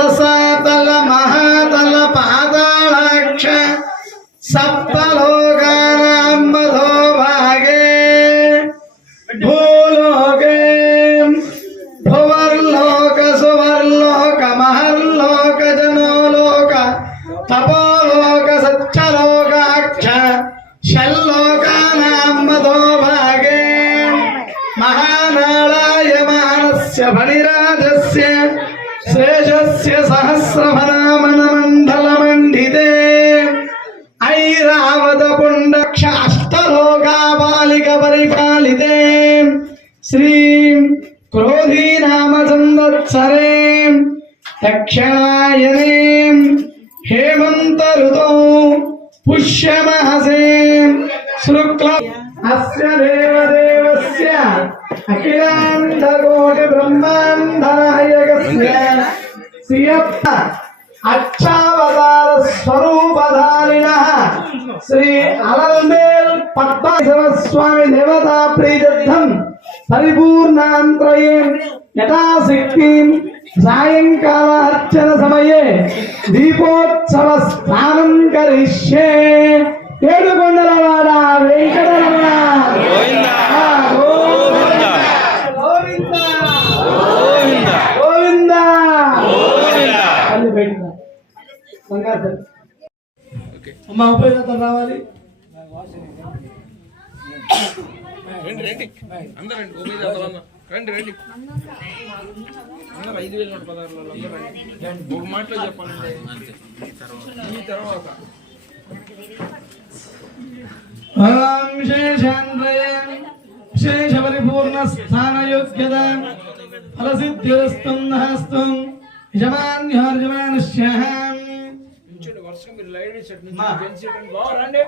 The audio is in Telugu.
రసాతల మహాతల పాతాళాక్ష సప్తలోకానాం మధో భాగే భూలోకే భువర్లోక సువర్లోక మహర్లోక జనోలోక తపోలోక సత్యలోకాక్ష షల్లోకానాం మధో భాగే మహానారాయమానస్య ఫణిరాజస్య శేషస్య సహస్రమనామనమండలమండితే ఐరావత పుండక్ష అష్టలోకాపాలిక పరిపాలితే శ్రీం క్రోధీ నామ సంవత్సరే దక్షిణాయనే హేమంత ఋతౌ పుష్యమాసే శుక్ల అస్య దేవదేవస్య అఖిలాండకోటి బ్రహ్మాండనాయకస్య శ్రీయప్ప అక్షావతార స్వరూపధారిణః శ్రీ అలల్మేల్ పద్మనాభ స్వామి దేవతా ప్రీత్యర్థం పరిపూర్ణాంతరయే యథాశక్తిం సాయంకాల అర్చన సమయే దీపోత్సవ స్నానం కరిష్యే. ఏడుకొండలవాడ వెంకటరమణ గోవింద గోవింద. అమ్మ ఉపయోగం రావాలి. రండి రండి అందరండి రండి రండి 5,000 16,000 ఒక మాటలో చెప్పాలండి. ఈ తర్వాత శేష పరిపూర్ణ స్థానయోగ్యత ఫలసిద్ధిరస్తం నహస్తం యజమాన్యార్జమానస్యాం. వర్షం మీరు లైట్ సెట్ నుంచి బాగా రండి.